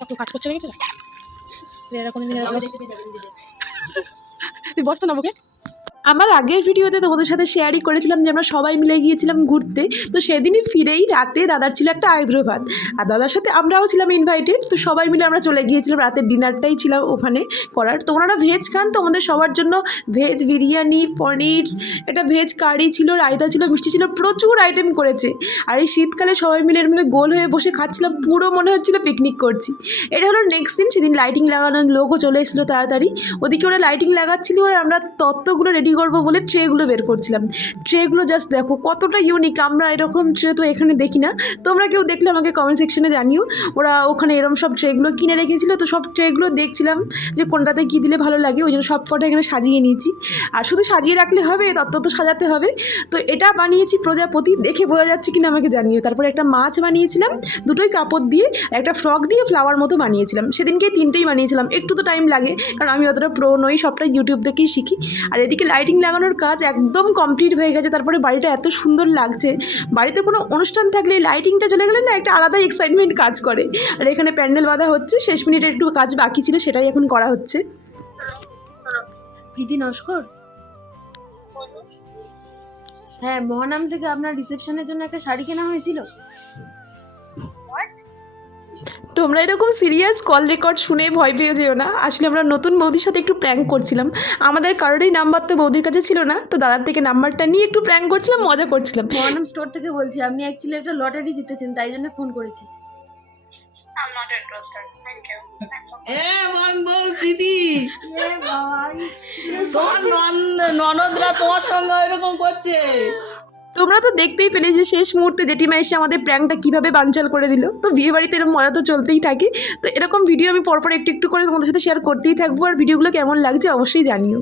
কত কাজ করছে দেখেছো এরকম তুই বসতো না আমাকে। আমার আগের ভিডিওতে তোমাদের সাথে শেয়ারই করেছিলাম যে আমরা সবাই মিলে গিয়েছিলাম ঘুরতে। তো সেদিনই ফিরেই রাতে দাদার ছিল একটা আইব্রো ভাত, আর দাদার সাথে আমরাও ছিলাম ইনভাইটেড। তো সবাই মিলে আমরা চলে গিয়েছিলাম, রাতের ডিনারটাই ছিলাম ওখানে করার। তো ওনারা ভেজ খান, তো আমাদের সবার জন্য ভেজ বিরিয়ানি, পনির, একটা ভেজ কারি ছিল, রায়তা ছিল, মিষ্টি ছিল, প্রচুর আইটেম করেছে। আর এই শীতকালে সবাই মিলে এরকম গোল হয়ে বসে খাচ্ছিলাম, পুরো মনে হচ্ছিল পিকনিক করছি। এটা হলো নেক্সট দিন, সেদিন লাইটিং লাগানোর লোকও চলে এসেছিলো তাড়াতাড়ি। ওদিকে ওরা লাইটিং লাগাচ্ছিল আর আমরা তত্ত্বগুলো রেডি করবো বলে ট্রেগুলো বের করছিলাম। ট্রেগুলো জাস্ট দেখো কতটা ইউনিক, আমরা এরকম ট্রে তো এখানে দেখি না। তোমরা কেউ দেখলে আমাকে কমেন্ট সেকশনে জানিও। ওরা ওখানে এরকম সব ট্রেগুলো কিনে রেখেছিলো, তো সব ট্রেগুলো দেখছিলাম যে কোনটাতে কী দিলে ভালো লাগে, ওই জন্য সব কটা এখানে সাজিয়ে নিয়েছি। আর শুধু সাজিয়ে রাখলে হবে, তত্ত্ব তো সাজাতে হবে। তো এটা বানিয়েছি প্রজাপতি, দেখে বোঝা যাচ্ছে কিনা আমাকে জানিও। তারপরে একটা মাছ বানিয়েছিলাম দুটোই কাপড় দিয়ে, একটা ফ্রক দিয়ে ফ্লাওয়ার মতো বানিয়েছিলাম। সেদিনকে তিনটেই বানিয়েছিলাম, একটু তো টাইম লাগে কারণ আমি অতটা প্রো নই, সবটাই ইউটিউব থেকেই শিখি। আর এদিকে লাইটিং লাগানোর কাজ একদম কমপ্লিট হয়ে গেছে। তারপরে বাড়িটা এত সুন্দর লাগছে, বাড়িতে কোনো অনুষ্ঠান থাকলে লাইটিংটা চলে গেলে না একটা আলাদাই এক্সাইটমেন্ট কাজ করে। আর এখানে প্যান্ডেল বাঁধা হচ্ছে, শেষ মিনিটে একটু কাজ বাকি ছিল, সেটাই এখন করা হচ্ছে। প্রীতি নস্কর, হ্যাঁ, মহানাম থেকে আপনার রিসেপশনের জন্য একটা শাড়ি কেনা হয়েছিল। তোমরা এরকম সিরিয়াস কল রেকর্ড শুনে ভয় পেয়ে যেও না। আসলে আমরা নতুন বৌদির সাথে একটু প্র্যাঙ্ক করছিলাম। আমাদের কারোরই নাম্বার তো বৌদির কাছে ছিল না, তো দাদার থেকে নাম্বারটা নিয়ে একটু প্র্যাঙ্ক করছিলাম, মজা করছিলাম। মহানাম স্টোর থেকে বলছি, আপনি অ্যাকচুয়ালি একটা লটারি জিতেছেন, তাই জন্য ফোন করেছি। ননদরা তোমার সঙ্গে এরকম করছে। তোমরা তো দেখতেই পেলে যে শেষ মুহূর্তে জেঠিমা এসে আমাদের প্র্যাঙ্কটা কীভাবে বানচাল করে দিল। তো বিয়ে বাড়িতে এরকম মজা তো চলতেই থাকে। তো এরকম ভিডিও আমি পরপর একটু একটু করে তোমাদের সাথে শেয়ার করতেই থাকবো। আর ভিডিওগুলো কেমন লাগছে অবশ্যই জানিও।